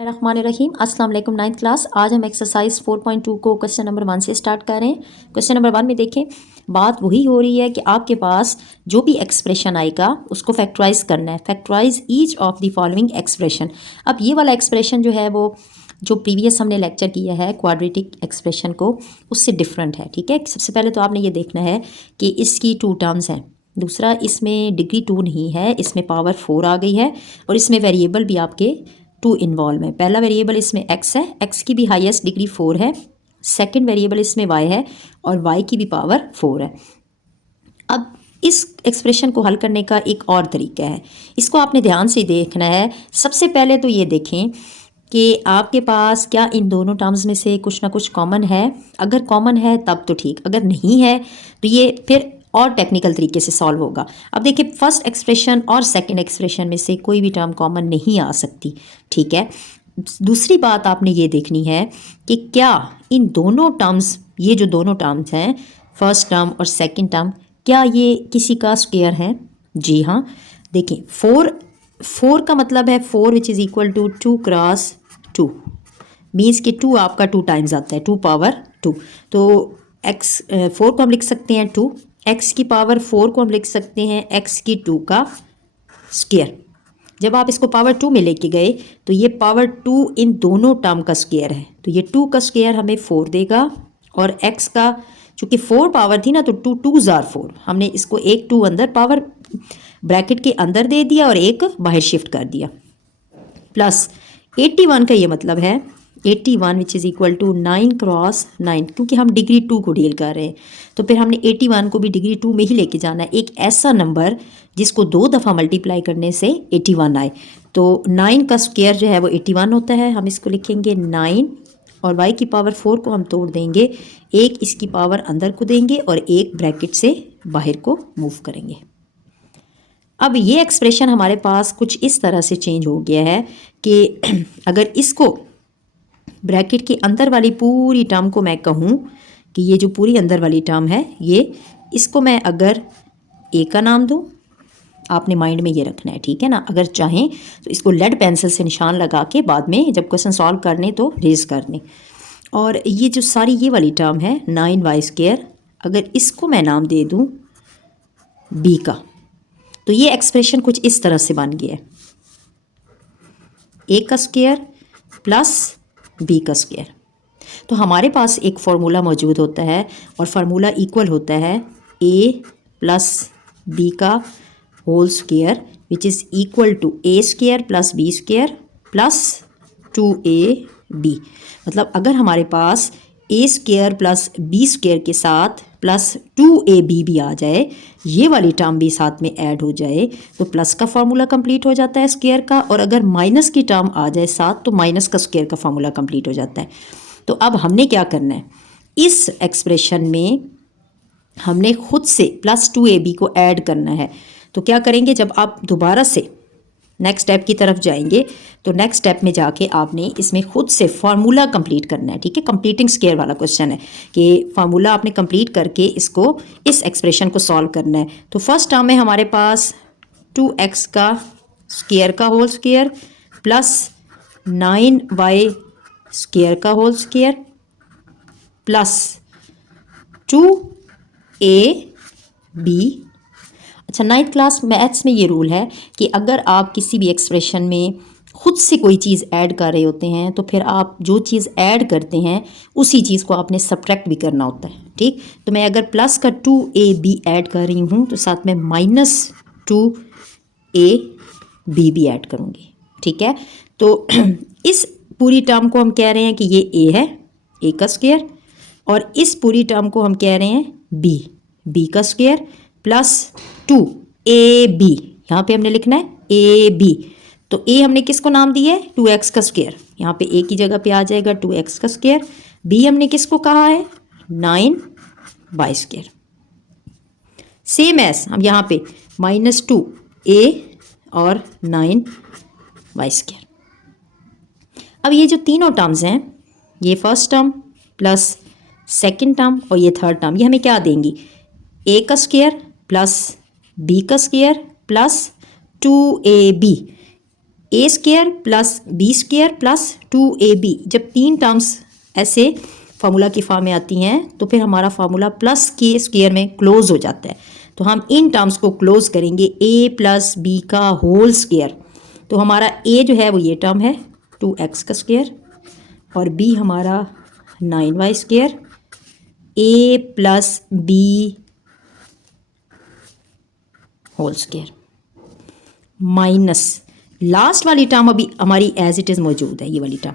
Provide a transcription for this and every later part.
रहीम अस्सलाम वालेकुम। Ninth class, आज हम एक्सरसाइज 4.2 को क्वेश्चन नंबर 1 से स्टार्ट कर रहे हैं। क्वेश्चन नंबर 1 में देखें, बात वही हो रही है कि आपके पास जो भी एक्सप्रेशन आएगा उसको फैक्टराइज करना है। Factorise each of the following expression. अब ये वाला एक्सप्रेशन जो है वो जो प्रीवियस हमने लेक्चर किया है क्वाड्रेटिक एक्सप्रेशन को, उससे डिफरेंट है। ठीक है, सबसे पहले तो आपने ये देखना है कि इसकी 2 टर्म्स हैं। दूसरा, इसमें डिग्री 2 नहीं है, इसमें पावर 4 आ गई है और इसमें वेरिएबल भी आपके 2 इन्वॉल्व है। पहला वेरिएबल इसमें x है, x की भी हाईएस्ट डिग्री 4 है। सेकंड वेरिएबल इसमें y है और y की भी पावर 4 है। अब इस एक्सप्रेशन को हल करने का एक और तरीका है, इसको आपने ध्यान से देखना है। सबसे पहले तो ये देखें कि आपके पास क्या इन दोनों टर्म्स में से कुछ ना कुछ कॉमन है। अगर कॉमन है तब तो ठीक, अगर नहीं है तो ये फिर और टेक्निकल तरीके से सॉल्व होगा। अब देखिए, फर्स्ट एक्सप्रेशन और सेकंड एक्सप्रेशन में से कोई भी टर्म कॉमन नहीं आ सकती। ठीक है, दूसरी बात आपने ये देखनी है कि क्या इन दोनों टर्म्स, ये जो दोनों टर्म्स हैं फर्स्ट टर्म और सेकंड टर्म, क्या ये किसी का स्क्वायर है। जी हाँ, देखिए 4 का मतलब है 4 which is equal to 2 cross 2, means कि 2 आपका 2 टाइम्स आता है, 2 पावर 2। तो x 4 को हम लिख सकते हैं 2, x की पावर 4 को हम लिख सकते हैं x की 2 का स्क्वायर। जब आप इसको पावर 2 में लेके गए तो ये पावर 2 इन दोनों टर्म का स्क्वायर है, तो ये 2 का स्क्वायर हमें 4 देगा और x का चूँकि 4 पावर थी ना तो 2 2 जार 4, हमने इसको एक 2 अंदर पावर ब्रैकेट के अंदर दे दिया और एक बाहर शिफ्ट कर दिया। प्लस 81 का ये मतलब है 81 which is equal to 9 cross 9, क्योंकि हम डिग्री 2 को डील कर रहे हैं तो फिर हमने 81 को भी डिग्री 2 में ही लेके जाना है। एक ऐसा नंबर जिसको 2 दफ़ा मल्टीप्लाई करने से 81 आए। तो 9 का स्क्वायर जो है वो 81 होता है। हम इसको लिखेंगे 9 और y की पावर 4 को हम तोड़ देंगे, एक इसकी पावर अंदर को देंगे और एक ब्रैकेट से बाहर को मूव करेंगे। अब ये एक्सप्रेशन हमारे पास कुछ इस तरह से चेंज हो गया है कि अगर इसको ब्रैकेट के अंदर वाली पूरी टर्म को मैं कहूँ कि ये जो पूरी अंदर वाली टर्म है ये, इसको मैं अगर ए का नाम दूँ, आपने माइंड में ये रखना है, ठीक है ना। अगर चाहें तो इसको लेड पेंसिल से निशान लगा के बाद में जब क्वेश्चन सॉल्व करने तो रेज कर दें। और ये जो सारी ये वाली टर्म है 9y², अगर इसको मैं नाम दे दूँ b का, तो ये एक्सप्रेशन कुछ इस तरह से बन गया है, a का स्क्वायर प्लस b का स्क्वायर। तो हमारे पास एक फार्मूला मौजूद होता है और फार्मूला इक्वल होता है a प्लस b का whole square which is equal to a² plus b² plus 2ab। मतलब अगर हमारे पास a² प्लस b² के साथ प्लस 2ab भी आ जाए, ये वाली टर्म भी साथ में ऐड हो जाए तो प्लस का फार्मूला कंप्लीट हो जाता है स्क्वायर का, और अगर माइनस की टर्म आ जाए साथ तो माइनस का स्क्वायर का फार्मूला कंप्लीट हो जाता है। तो अब हमने क्या करना है, इस एक्सप्रेशन में हमने खुद से प्लस 2ab को ऐड करना है। तो क्या करेंगे, जब आप दोबारा से नेक्स्ट स्टेप की तरफ जाएंगे तो नेक्स्ट स्टेप में जाके आपने इसमें खुद से फार्मूला कंप्लीट करना है। ठीक है, कंप्लीटिंग स्क्वायर वाला क्वेश्चन है कि फार्मूला आपने कंप्लीट करके इसको इस एक्सप्रेशन को सॉल्व करना है। तो फर्स्ट टर्म में हमारे पास 2x का स्क्वायर का होल स्क्वायर प्लस 9y² का होल स्क्वायर प्लस 2ab। अच्छा, 9th क्लास मैथ्स में ये रूल है कि अगर आप किसी भी एक्सप्रेशन में खुद से कोई चीज़ ऐड कर रहे होते हैं तो फिर आप जो चीज़ ऐड करते हैं उसी चीज़ को आपने सब्ट्रैक्ट भी करना होता है। ठीक, तो मैं अगर प्लस का 2ab ऐड कर रही हूँ तो साथ में माइनस 2ab भी ऐड करूँगी। ठीक है, तो इस पूरी टर्म को हम कह रहे हैं कि ये a है, a का स्क्वायर, और इस पूरी टर्म को हम कह रहे हैं b का स्क्वायर प्लस 2ab। यहाँ पे हमने लिखना है ab। तो a हमने किसको नाम दिया है, 2x का स्क्वायर, यहाँ पे a की जगह पे आ जाएगा 2x का स्क्वायर। b हमने किसको कहा है, 9y²। सेम एस हम यहाँ पे माइनस 2a और 9y²। अब ये जो तीनों टर्म्स हैं, ये first term plus second term और ये थर्ड टर्म, ये हमें क्या देंगी, a का स्क्वायर प्लस b का square plus 2ab। A square plus B square plus 2ab, जब 3 टर्म्स ऐसे फार्मूला की फॉर्म में आती हैं तो फिर हमारा फार्मूला प्लस के स्क्वायर में क्लोज हो जाता है। तो हम इन टर्म्स को क्लोज करेंगे ए प्लस बी का होल स्क्वायर। तो हमारा ए जो है वो ये टर्म है 2x का स्क्वायर और बी हमारा 9y square, A plus B whole square minus last वाली टर्म अभी हमारी एज इट इज़ मौजूद है, ये वाली टर्म,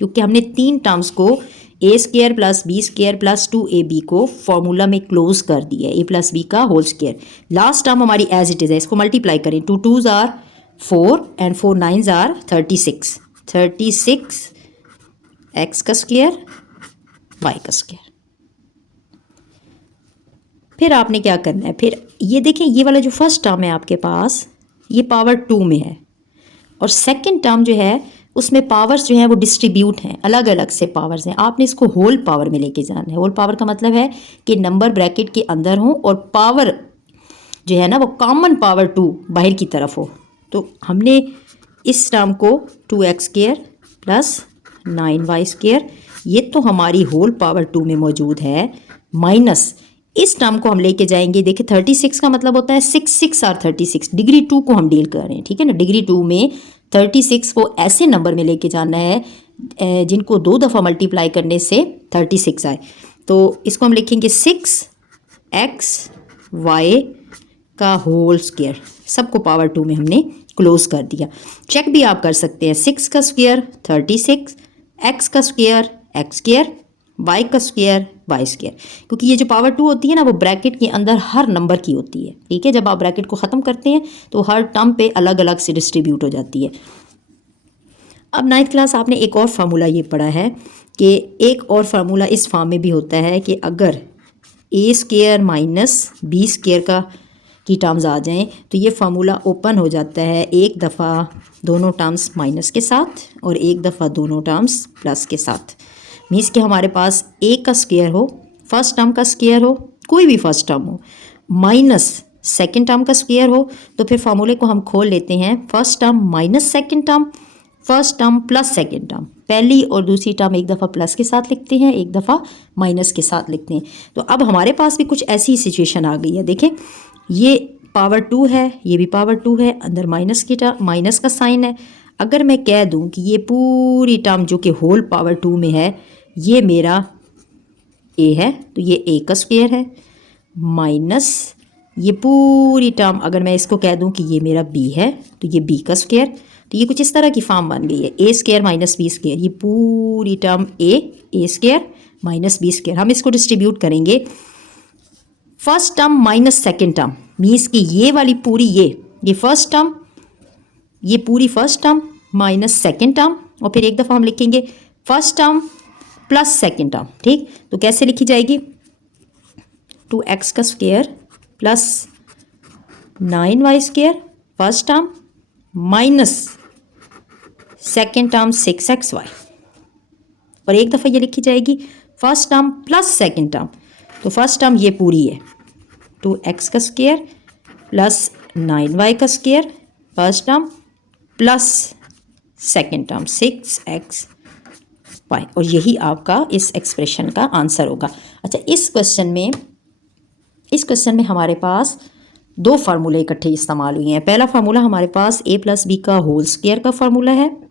क्योंकि हमने 3 टर्म्स को A square plus B square plus 2ab को फॉर्मूला में क्लोज कर दिया है, ए प्लस बी का होल स्क्वायर। लास्ट टर्म हमारी एज इट इज़ है, इसको मल्टीप्लाई करें, 2 2s are 4 and 4 9s are 36, 36 X का स्क्वायर वाई का स्क्वायर। फिर आपने क्या करना है, फिर ये देखें ये वाला जो फर्स्ट टर्म है आपके पास ये पावर 2 में है और सेकंड टर्म जो है उसमें पावर्स जो हैं वो डिस्ट्रीब्यूट हैं, अलग अलग से पावर्स हैं। आपने इसको होल पावर में लेके जाना है। होल पावर का मतलब है कि नंबर ब्रैकेट के अंदर हो और पावर जो है ना वो कॉमन पावर 2 बाहर की तरफ हो। तो हमने इस टर्म को 2x square plus 9y square, ये तो हमारी होल पावर 2 में मौजूद है, माइनस इस टर्म को हम लेके जाएंगे। देखिए 36 का मतलब होता है 6 6 आर 36, डिग्री 2 को हम डील कर रहे हैं, ठीक है ना। डिग्री 2 में 36 को ऐसे नंबर में लेके जाना है जिनको 2 दफ़ा मल्टीप्लाई करने से 36 आए। तो इसको हम लिखेंगे 6x y का होल स्क्वायर, सबको पावर 2 में हमने क्लोज कर दिया। चेक भी आप कर सकते हैं, 6 का स्क्वायर 36, x का स्क्वायर x स्क्वायर, y का स्क्वायर y स्क्वायर, क्योंकि ये जो पावर 2 होती है ना वो ब्रैकेट के अंदर हर नंबर की होती है, ठीक है। जब आप ब्रैकेट को ख़त्म करते हैं तो हर टर्म पे अलग अलग से डिस्ट्रीब्यूट हो जाती है। अब 9th क्लास आपने एक और फार्मूला ये पढ़ा है कि एक और फार्मूला इस फॉर्म में भी होता है कि अगर ए स्क्वायर माइनस बी स्क्वायर का की टर्म्स आ जाएं तो ये फार्मूला ओपन हो जाता है एक दफ़ा दोनों टर्म्स माइनस के साथ और एक दफ़ा दोनों टर्म्स प्लस के साथ। मीन्स कि हमारे पास ए का स्क्वायर हो, फर्स्ट टर्म का स्क्वायर हो, कोई भी फर्स्ट टर्म हो, माइनस सेकंड टर्म का स्क्वायर हो, तो फिर फार्मूले को हम खोल लेते हैं, first term minus second term, first term plus second term. पहली और दूसरी टर्म एक दफ़ा प्लस के साथ लिखते हैं, एक दफ़ा माइनस के साथ लिखते हैं। तो अब हमारे पास भी कुछ ऐसी सिचुएशन आ गई है। देखें ये पावर 2 है, ये भी पावर 2 है, अंदर माइनस का साइन है। अगर मैं कह दूं कि ये पूरी टर्म जो कि होल पावर 2 में है ये मेरा a है, तो ये a का स्क्वायर है, माइनस ये पूरी टर्म अगर मैं इसको कह दूं कि ये मेरा b है तो ये b का स्क्वायर। तो ये कुछ इस तरह की फॉर्म बन गई है, a square minus b square, ये पूरी term a square minus b square. हम इसको डिस्ट्रीब्यूट करेंगे, first term minus second term, means कि ये वाली पूरी ये फर्स्ट टर्म, ये पूरी first term minus second term, और फिर एक दफ़ा हम लिखेंगे first term plus second term, ठीक। तो कैसे लिखी जाएगी, 2x का square plus 9y square first term minus second term 6xy, और एक दफ़ा ये लिखी जाएगी first term plus second term. तो फर्स्ट टर्म ये पूरी है 2x का स्क्वायर प्लस 9y का square first term plus second term 6xy, और यही आपका इस एक्सप्रेशन का आंसर होगा। अच्छा, इस क्वेश्चन में हमारे पास 2 फार्मूले इकट्ठे इस्तेमाल हुए हैं। पहला फार्मूला हमारे पास a प्लस बी का होल स्क्वायर का फार्मूला है,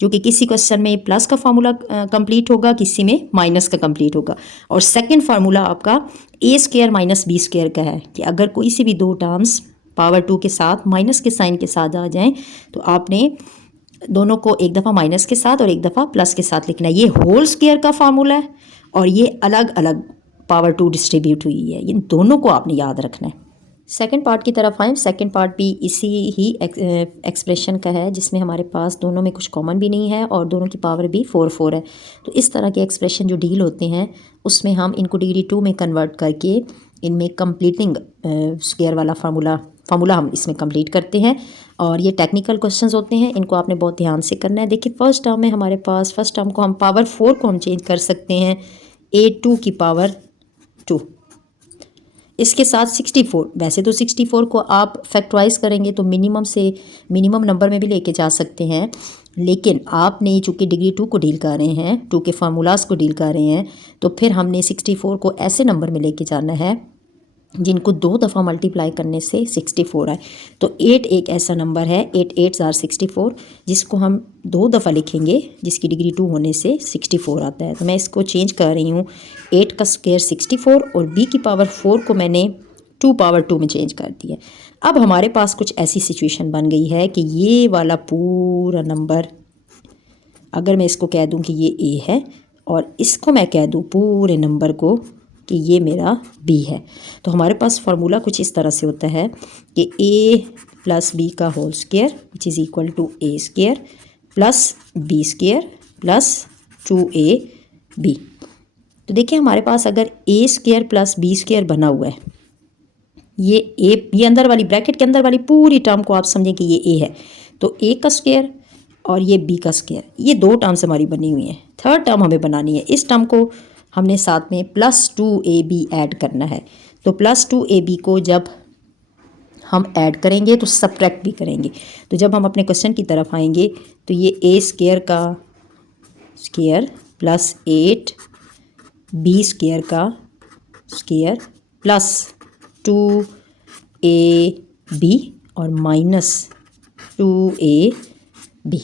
जो कि किसी क्वेश्चन में प्लस का फार्मूला कंप्लीट होगा, किसी में माइनस का कंप्लीट होगा। और सेकंड फार्मूला आपका a square minus b square का है कि अगर कोई सी भी 2 टर्म्स पावर 2 के साथ माइनस के साइन के साथ आ जाएं तो आपने दोनों को एक दफ़ा माइनस के साथ और एक दफ़ा प्लस के साथ लिखना है। ये होल स्क्वायर का फार्मूला है और ये अलग अलग पावर 2 डिस्ट्रीब्यूट हुई है, इन दोनों को आपने याद रखना है। सेकंड पार्ट की तरफ आएँ। सेकंड पार्ट भी इसी ही एक्सप्रेशन का है, जिसमें हमारे पास दोनों में कुछ कॉमन भी नहीं है और दोनों की पावर भी 4 4 है। तो इस तरह के एक्सप्रेशन जो डील होते हैं उसमें हम इनको डिग्री 2 में कन्वर्ट करके इनमें कंप्लीटिंग स्क्वायर वाला फार्मूला हम इसमें कंप्लीट करते हैं। और ये टेक्निकल क्वेश्चंस होते हैं, इनको आपने बहुत ध्यान से करना है। देखिए फर्स्ट टर्म में हमारे पास फर्स्ट टर्म को हम पावर 4 को हम चेंज कर सकते हैं a2 की पावर 2, इसके साथ 64, वैसे तो 64 को आप फैक्टराइज करेंगे तो मिनिमम से मिनिमम नंबर में भी लेके जा सकते हैं, लेकिन आपने चूँकि डिग्री 2 को डील कर रहे हैं, 2 के फार्मूलाज़ को डील कर रहे हैं, तो फिर हमने 64 को ऐसे नंबर में लेके जाना है जिनको 2 दफ़ा मल्टीप्लाई करने से 64 आए। तो 8 एक ऐसा नंबर है, 8 8 आर 64, जिसको हम 2 दफ़ा लिखेंगे जिसकी डिग्री 2 होने से 64 आता है। तो मैं इसको चेंज कर रही हूँ, 8 का स्क्वायर 64 और b की पावर 4 को मैंने 2 पावर 2 में चेंज कर दिया। अब हमारे पास कुछ ऐसी सिचुएशन बन गई है कि ये वाला पूरा नंबर, अगर मैं इसको कह दूँ कि ये a है और इसको मैं कह दूँ पूरे नंबर को कि ये मेरा b है, तो हमारे पास फार्मूला कुछ इस तरह से होता है कि a प्लस बी का whole square which is equal to a square plus b square plus 2ab। तो देखिए हमारे पास अगर a square plus b square बना हुआ है, ये अंदर वाली ब्रैकेट के अंदर वाली पूरी टर्म को आप समझें कि ये a है, तो a का स्क्वायर और ये b का स्क्वायर, ये 2 टर्म्स हमारी बनी हुई हैं। थर्ड टर्म हमें बनानी है, इस टर्म को हमने साथ में प्लस 2ab ऐड करना है। तो प्लस 2ab को जब हम ऐड करेंगे तो सब्ट्रैक्ट भी करेंगे। तो जब हम अपने क्वेश्चन की तरफ आएंगे तो ये a स्क्वायर का स्क्वायर प्लस 8 b स्क्वायर का स्क्वायर प्लस 2ab और माइनस 2ab।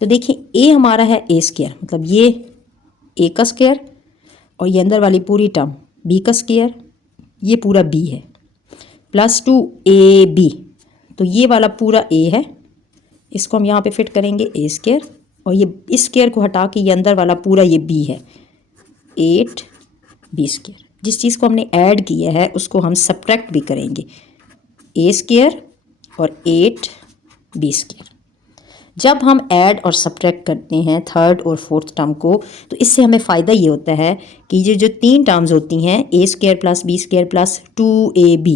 तो देखिए a हमारा है a स्क्वायर, मतलब ये a का स्क्वायर और ये अंदर वाली पूरी टर्म b का स्क्वायर, ये पूरा b है, प्लस 2ab। तो ये वाला पूरा a है, इसको हम यहाँ पे फिट करेंगे a स्क्वायर, और ये इस स्क्वायर को हटा के ये अंदर वाला पूरा ये b है, 8b स्क्वायर। जिस चीज़ को हमने ऐड किया है उसको हम सब्ट्रैक्ट भी करेंगे, a स्क्वायर और 8b स्क्वायर। जब हम ऐड और सब्ट्रैक्ट करते हैं थर्ड और फोर्थ टर्म को, तो इससे हमें फ़ायदा ये होता है कि ये जो 3 टर्म्स होती हैं a square plus b square plus 2ab,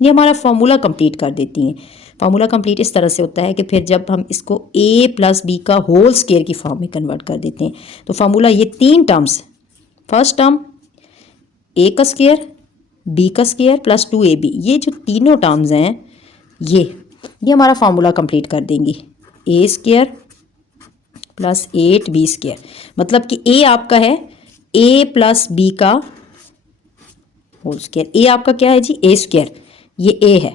ये हमारा फार्मूला कंप्लीट कर देती हैं। फार्मूला कंप्लीट इस तरह से होता है कि फिर जब हम इसको a प्लस b का होल स्क्वायर की फॉर्म में कन्वर्ट कर देते हैं, तो फार्मूला ये 3 टर्म्स, फर्स्ट टर्म a का स्क्वायर b का स्क्वायर प्लस 2ab, ये जो तीनों टर्म्स हैं ये हमारा फार्मूला कंप्लीट कर देंगी, a square plus 8b square. मतलब कि a आपका है a प्लस b का होल स्क्वायर, a आपका क्या है जी a स्क्वायर, ये a है,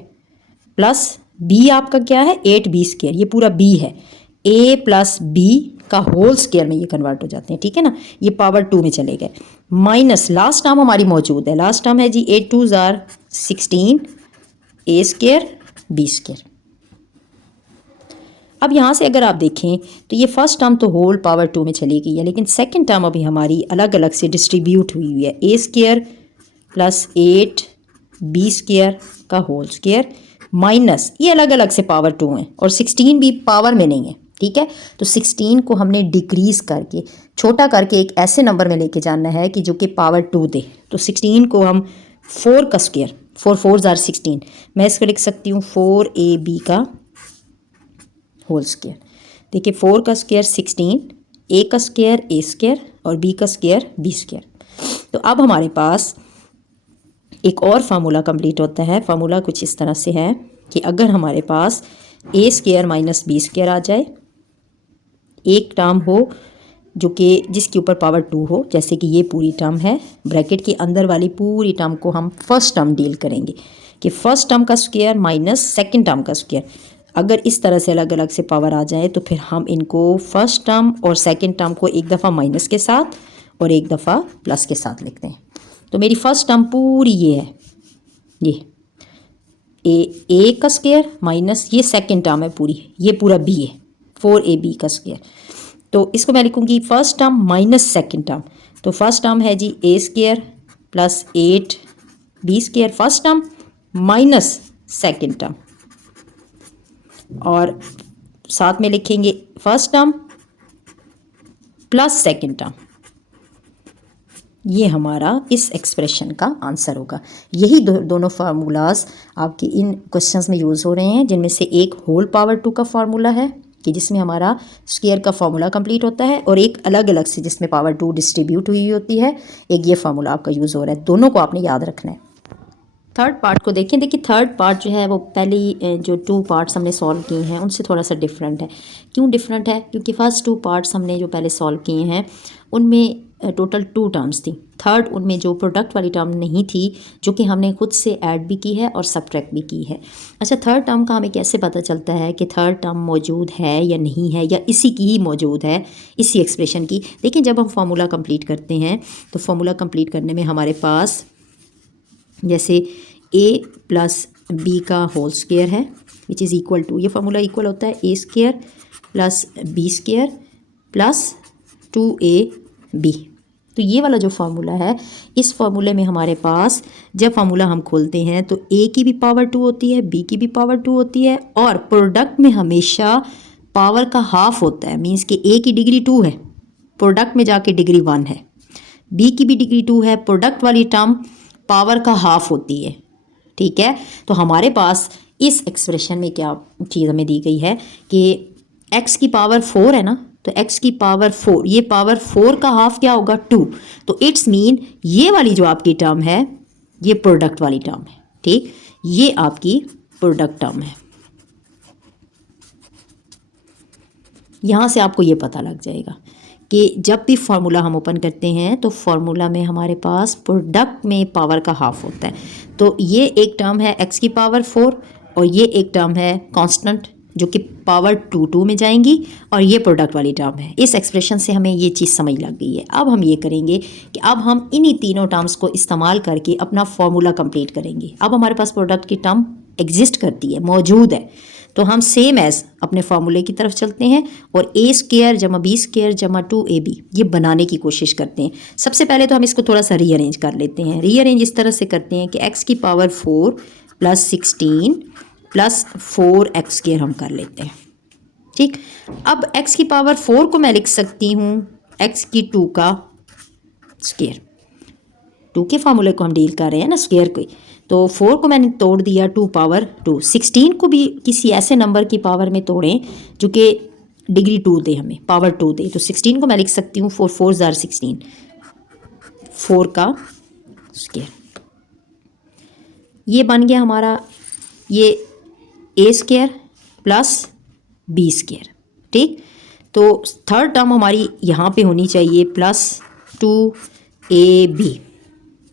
प्लस b आपका क्या है 8b स्क्वायर, ये पूरा b है, a प्लस b का होल स्क्वायर में ये कन्वर्ट हो जाते हैं, ठीक है ना, ये पावर 2 में चले गए, माइनस लास्ट टर्म हमारी मौजूद है, लास्ट टर्म है जी 8 2 jar 16 a square b square. अब यहाँ से अगर आप देखें तो ये फर्स्ट टर्म तो होल पावर 2 में चली गई है, लेकिन सेकंड टर्म अभी हमारी अलग अलग से डिस्ट्रीब्यूट हुई है, a square plus 8b square का होल स्क्वायर माइनस ये अलग अलग से पावर 2 हैं और 16 भी पावर में नहीं है, ठीक है। तो 16 को हमने डिक्रीज़ करके छोटा करके एक ऐसे नंबर में लेके जाना है कि जो कि पावर 2 दे। तो 16 को हम 4 का स्क्वायर, 4 4 जार 16, मैं इसको लिख सकती हूँ 4ab का होल स्क्वायर। देखिए 4 का स्क्वायर 16, a का स्क्वायर a स्क्वायर और b का स्क्वायर b स्क्वायर। तो अब हमारे पास एक और फार्मूला कंप्लीट होता है। फार्मूला कुछ इस तरह से है कि अगर हमारे पास a square minus b square आ जाए, एक टर्म हो जो कि जिसके ऊपर पावर 2 हो, जैसे कि ये पूरी टर्म है, ब्रैकेट के अंदर वाली पूरी टर्म को हम फर्स्ट टर्म डील करेंगे कि फर्स्ट टर्म का स्क्वायर माइनस सेकंड टर्म का स्क्वायर। अगर इस तरह से अलग अलग से पावर आ जाए तो फिर हम इनको फर्स्ट टर्म और सेकंड टर्म को एक दफ़ा माइनस के साथ और एक दफ़ा प्लस के साथ लिखते हैं। तो मेरी फर्स्ट टर्म पूरी ये है, ये a का स्क्वायर माइनस ये सेकंड टर्म है पूरी, ये पूरा b है 4ab का स्क्वायर। तो इसको मैं लिखूँगी first term minus second term. तो फर्स्ट टर्म है जी a square plus 8b square first term minus second term, और साथ में लिखेंगे first term plus second term. ये हमारा इस एक्सप्रेशन का आंसर होगा। यही दोनों फार्मूलाज आपके इन क्वेश्चंस में यूज़ हो रहे हैं, जिनमें से एक होल पावर 2 का फार्मूला है कि जिसमें हमारा स्क्वायर का फार्मूला कंप्लीट होता है, और एक अलग अलग से जिसमें पावर 2 डिस्ट्रीब्यूट हुई होती है, एक ये फार्मूला आपका यूज़ हो रहा है। दोनों को आपने याद रखना है। थर्ड पार्ट को देखें। देखिए थर्ड पार्ट जो है वो पहली जो 2 पार्ट्स हमने सॉल्व किए हैं उनसे थोड़ा सा डिफरेंट है। क्यों डिफरेंट है? क्योंकि फर्स्ट 2 पार्ट्स हमने जो पहले सॉल्व किए हैं उनमें टोटल 2 टर्म्स थी। थर्ड उनमें जो प्रोडक्ट वाली टर्म नहीं थी, जो कि हमने खुद से ऐड भी की है और सब्ट्रैक्ट भी की है। अच्छा, थर्ड टर्म का हमें कैसे पता चलता है कि थर्ड टर्म मौजूद है या नहीं है, या इसी की ही मौजूद है, इसी एक्सप्रेशन की? देखिए जब हम फार्मूला कंप्लीट करते हैं तो फार्मूला कंप्लीट करने में हमारे पास जैसे a प्लस बी का होल स्क्वायर है विच इज़ इक्वल टू, ये फार्मूला इक्वल होता है a square plus b square plus 2ab। तो ये वाला जो फार्मूला है, इस फार्मूले में हमारे पास जब फार्मूला हम खोलते हैं तो a की भी पावर 2 होती है, b की भी पावर 2 होती है, और प्रोडक्ट में हमेशा पावर का हाफ होता है। मीन्स कि a की डिग्री 2 है, प्रोडक्ट में जाके डिग्री 1 है, b की भी डिग्री 2 है, प्रोडक्ट वाली टर्म पावर का हाफ होती है। ठीक है, तो हमारे पास इस एक्सप्रेशन में क्या चीज़ हमें दी गई है कि x की पावर 4 है ना, तो x की पावर 4, ये पावर 4 का हाफ क्या होगा? 2। तो इट्स मीन ये वाली जो आपकी टर्म है ये प्रोडक्ट वाली टर्म है। ठीक, ये आपकी प्रोडक्ट टर्म है। यहाँ से आपको ये पता लग जाएगा कि जब भी फार्मूला हम ओपन करते हैं तो फार्मूला में हमारे पास प्रोडक्ट में पावर का हाफ होता है। तो ये एक टर्म है x की पावर 4 और ये एक टर्म है कांस्टेंट जो कि पावर 2 में जाएंगी, और ये प्रोडक्ट वाली टर्म है। इस एक्सप्रेशन से हमें ये चीज़ समझ लग गई है। अब हम ये करेंगे कि अब हम इन्हीं तीनों टर्म्स को इस्तेमाल करके अपना फार्मूला कंप्लीट करेंगे। अब हमारे पास प्रोडक्ट की टर्म एग्जिस्ट करती है, मौजूद है, तो हम सेम एज अपने फार्मूले की तरफ चलते हैं और a स्क्वायर जमा b स्क्वायर जमा 2ab ये बनाने की कोशिश करते हैं। सबसे पहले तो हम इसको थोड़ा सा रीअरेंज कर लेते हैं। रीअरेंज इस तरह से करते हैं कि x की power 4 plus 16 plus 4x square हम कर लेते हैं। ठीक, अब x की पावर 4 को मैं लिख सकती हूँ x की 2 का स्क्वायर। 2 के फार्मूले को हम डील कर रहे हैं ना, स्क्वायर को, तो 4 को मैंने तोड़ दिया 2 पावर 2। 16 को भी किसी ऐसे नंबर की पावर में तोड़ें जो कि डिग्री 2 दे, हमें पावर 2 दे, तो 16 को मैं लिख सकती हूँ 4 4 ज़ार 16, 4 का स्क्वायर। ये बन गया हमारा ये a square plus b square. ठीक, तो थर्ड टर्म हमारी यहाँ पे होनी चाहिए प्लस 2ab।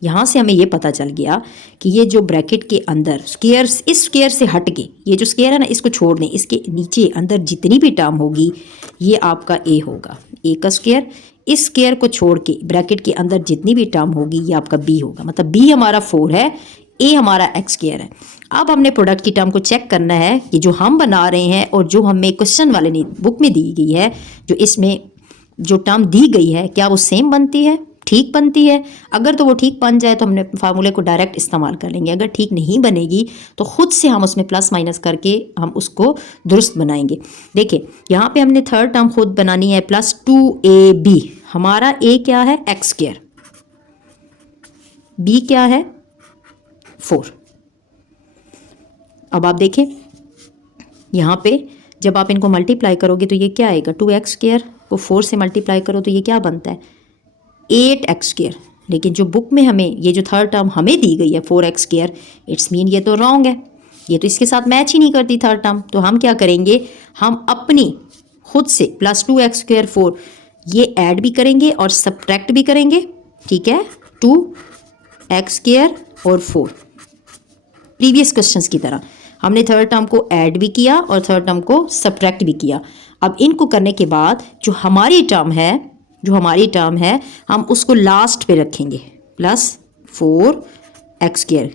यहाँ से हमें ये पता चल गया कि ये जो ब्रैकेट के अंदर स्क्वायर, इस स्क्वायर से हट के ये जो स्क्वायर है ना इसको छोड़ दें, इसके नीचे अंदर जितनी भी टर्म होगी ये आपका a होगा, a का स्क्वायर। इस स्क्वायर को छोड़ के ब्रैकेट के अंदर जितनी भी टर्म होगी ये आपका b होगा, मतलब b हमारा 4 है, a हमारा x स्क्वायर है। अब हमने प्रोडक्ट की टर्म को चेक करना है कि जो हम बना रहे हैं और जो हमें क्वेश्चन वाले ने बुक में दी गई है, जो इसमें जो टर्म दी गई है, क्या वो सेम बनती है, ठीक बनती है? अगर तो वो ठीक बन जाए तो हमने फार्मूले को डायरेक्ट इस्तेमाल कर लेंगे। अगर ठीक नहीं बनेगी तो खुद से हम उसमें प्लस माइनस करके हम उसको दुरुस्त बनाएंगे। देखिए यहाँ पे हमने थर्ड टर्म खुद बनानी है प्लस 2ab। हमारा a क्या है? x स्क्वायर, b क्या है? 4। अब आप देखें यहाँ पे जब आप इनको मल्टीप्लाई करोगे तो ये क्या आएगा? 2x स्क्वायर को 4 से मल्टीप्लाई करो तो ये क्या बनता है? 8x square. लेकिन जो बुक में हमें ये जो थर्ड टर्म हमें दी गई है 4x स्क्वायर, इट्स मीन ये तो रॉन्ग है, ये तो इसके साथ मैच ही नहीं करती थर्ड टर्म। तो हम क्या करेंगे, हम अपनी खुद से प्लस 2x स्क्वायर 4 ये ऐड भी करेंगे और सब्ट्रैक्ट भी करेंगे। ठीक है, 2x स्क्वायर और 4 प्रीवियस क्वेश्चंस की तरह हमने थर्ड टर्म को ऐड भी किया और थर्ड टर्म को सब्ट्रैक्ट भी किया। अब इनको करने के बाद जो हमारी टर्म है हम उसको लास्ट पे रखेंगे प्लस 4x स्क्वायर।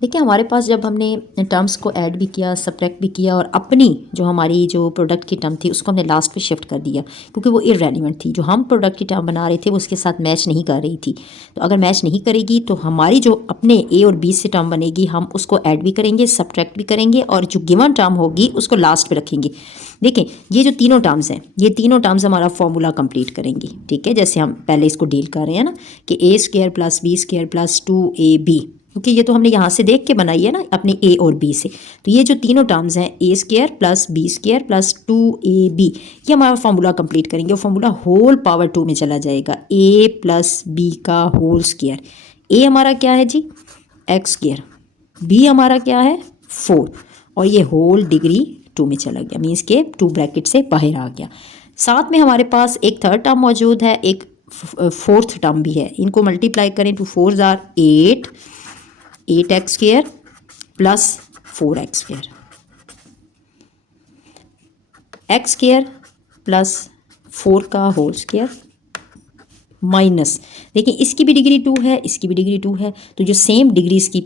देखिए हमारे पास जब हमने टर्म्स को ऐड भी किया, सब्ट्रैक्ट भी किया और अपनी जो हमारी जो प्रोडक्ट की टर्म थी उसको हमने लास्ट पे शिफ्ट कर दिया क्योंकि वो इररेलेवेंट थी। जो हम प्रोडक्ट की टर्म बना रहे थे वो उसके साथ मैच नहीं कर रही थी। तो अगर मैच नहीं करेगी तो हमारी जो अपने a और b से टर्म बनेगी हम उसको ऐड भी करेंगे, सब्ट्रैक्ट भी करेंगे और जो गिवन टर्म होगी उसको लास्ट पे रखेंगे। देखें ये जो तीनों टर्म्स हैं, ये तीनों टर्म्स हमारा फॉर्मूला कंप्लीट करेंगी। ठीक है, जैसे हम पहले इसको डील कर रहे हैं ना कि a square plus b square plus 2ab, क्योंकि ये तो हमने यहाँ से देख के बनाई है ना अपने a और b से। तो ये जो तीनों टर्म्स हैं a square plus b square plus 2ab ये हमारा फॉर्मूला कंप्लीट करेंगे और फॉर्मूला होल पावर 2 में चला जाएगा, a प्लस b का होल स्क्वायर, ए हमारा क्या है जी, एक्स स्क्वायर, बी हमारा क्या है 4, और ये होल डिग्री 2 में चला गया, मीन्स के 2 ब्रैकेट से बाहर आ गया। साथ में हमारे पास एक थर्ड टर्म मौजूद है, एक फोर्थ टर्म भी है। इनको मल्टीप्लाई करें तो 4 jar 8, 8x square plus 4x square, x square plus 4 का होल स्क्वायर माइनस, देखिए इसकी भी डिग्री 2 है, इसकी भी डिग्री 2 है, तो जो सेम डिग्रीज की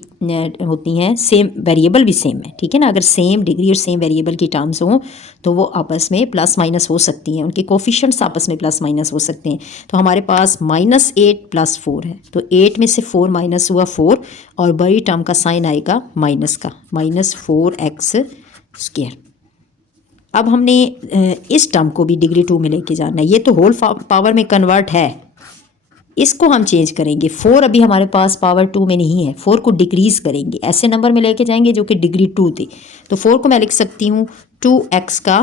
होती हैं, सेम वेरिएबल भी सेम है, ठीक है ना। अगर सेम डिग्री और सेम वेरिएबल की टर्म्स हों तो वो आपस में प्लस माइनस हो सकती हैं, उनके कोफिशिएंट्स आपस में प्लस माइनस हो सकते हैं। तो हमारे पास -8 + 4 है, तो 8 में से 4 माइनस हुआ 4, और बड़ी टर्म का साइन आएगा माइनस का, -4x स्क्वायर। अब हमने इस टर्म को भी डिग्री 2 में लेके जाना है, ये तो होल पावर में कन्वर्ट है, इसको हम चेंज करेंगे। 4 अभी हमारे पास पावर 2 में नहीं है, 4 को डिक्रीज़ करेंगे, ऐसे नंबर में लेके जाएंगे जो कि डिग्री 2 थी। तो 4 को मैं लिख सकती हूँ 2x का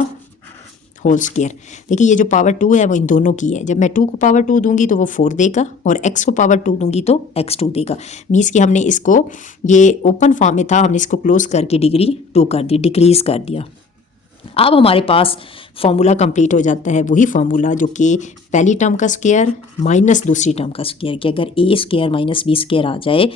होल स्क्वायर। देखिए ये जो पावर 2 है वो इन दोनों की है, जब मैं 2 को पावर 2 दूंगी तो वो 4 देगा, और x को पावर 2 दूंगी तो x 2 देगा। मीन्स कि हमने इसको, ये ओपन फॉर्म में था, हमने इसको क्लोज करके डिग्री 2 कर दी, डिक्रीज़ कर दिया। अब हमारे पास फॉर्मूला कंप्लीट हो जाता है, वही फार्मूला जो कि पहली टर्म का स्क्वायर माइनस दूसरी टर्म का स्क्वायर, कि अगर ए स्क्वायर माइनस बी स्क्वायर आ जाए,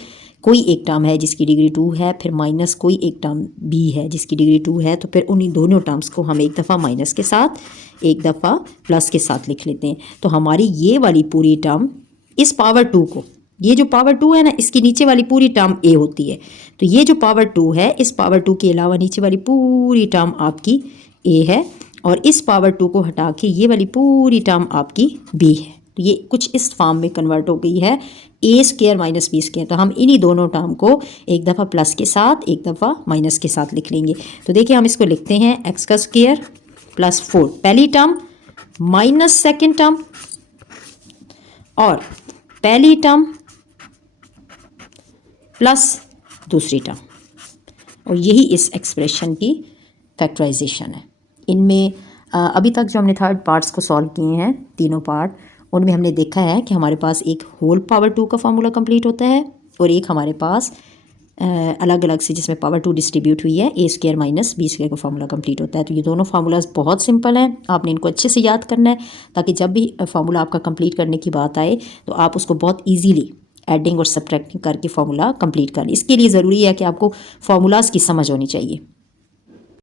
कोई एक टर्म है जिसकी डिग्री 2 है, फिर माइनस कोई एक टर्म बी है जिसकी डिग्री 2 है, तो फिर उन्हीं दोनों टर्म्स को हम एक दफ़ा माइनस के साथ, एक दफ़ा प्लस के साथ लिख लेते हैं। तो हमारी ये वाली पूरी टर्म इस पावर 2 को, ये जो पावर 2 है ना, इसकी नीचे वाली पूरी टर्म ए होती है, तो ये जो पावर 2 है, इस पावर 2 के अलावा नीचे वाली पूरी टर्म आपकी ए है, और इस पावर 2 को हटा के ये वाली पूरी टर्म आपकी बी है। तो ये कुछ इस फॉर्म में कन्वर्ट हो गई है, ए स्क्वायर माइनस बी स्क्वायर। तो हम इन्हीं दोनों टर्म को एक दफ़ा प्लस के साथ, एक दफ़ा माइनस के साथ लिख लेंगे। तो देखिए हम इसको लिखते हैं एक्स का स्क्वायर प्लस 4 पहली टर्म, माइनस सेकेंड टर्म, और पहली टर्म प्लस दूसरी टर्म, और यही इस एक्सप्रेशन की फैक्टराइजेशन है। इनमें अभी तक जो हमने थर्ड पार्ट्स को सॉल्व किए हैं, तीनों पार्ट, उनमें हमने देखा है कि हमारे पास एक होल पावर 2 का फार्मूला कंप्लीट होता है, और एक हमारे पास अलग अलग से जिसमें पावर 2 डिस्ट्रीब्यूट हुई है, ए स्क्वायर माइनस बी स्क्वायर का फार्मूला कंप्लीट होता है। तो ये दोनों फार्मूलाज बहुत सिंपल हैं, आपने इनको अच्छे से याद करना है, ताकि जब भी फार्मूला आपका कंप्लीट करने की बात आए तो आप उसको बहुत ईजीली एडिंग और सब्ट्रैक्टिंग करके फार्मूला कंप्लीट करें। इसके लिए ज़रूरी है कि आपको फार्मूलाज की समझ होनी चाहिए।